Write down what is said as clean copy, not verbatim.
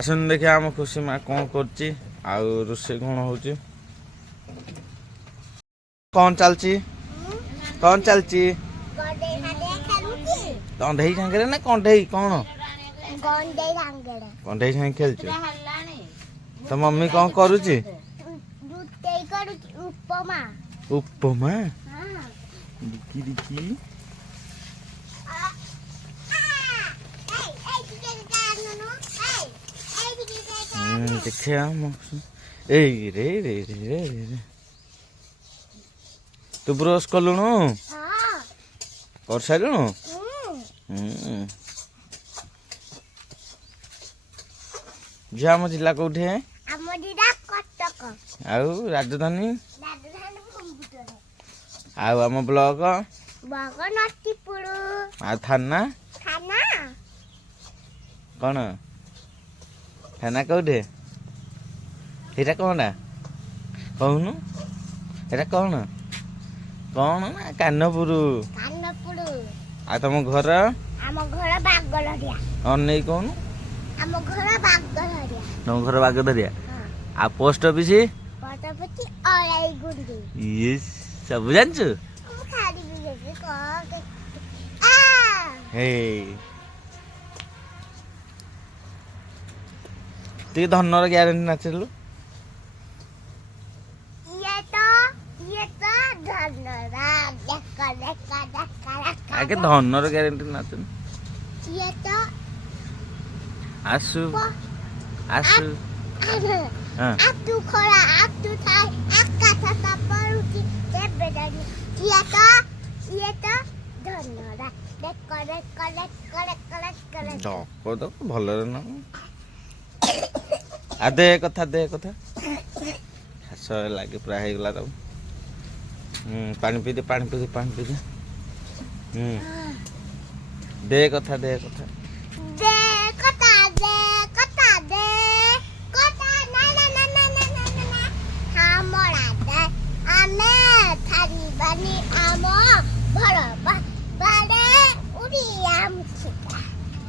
आसन देखिए आम खुशी माँ कौन कर रोषे कौन हो कौन चलची कौन चलची कंढे सांगे ना कंढे कौन कंढे सांगे खेल तो मम्मी कौन करुची उपमा उपमा दिखी दिखी देखिए ए रे रे रे रे रे तू ब्रश कलुणु कर सारूँ झी आम जिला कौटे आउ राजधानी आउ आम ब्लॉक आ थाना कौन थाना कौटे एटा कौन कहूनु एटा कौन कौन ना कानपुर आ तुम घर अनै कौन तुम घर बागधरिया आ पोस्ट ऑफिस ये सब जानछु हे ती धनर ग्यारंटी नाचलु आगे धनर ग्यारंटी नाचन आसु आसु तू खरा तू थाई आका था परुची ते बेदानी ये तो धनरा डक तो भल ना आ दे कथा खास लगे पूरा हो गला तब पानी पी दे दे कथा आम भर बारे उड़ी आम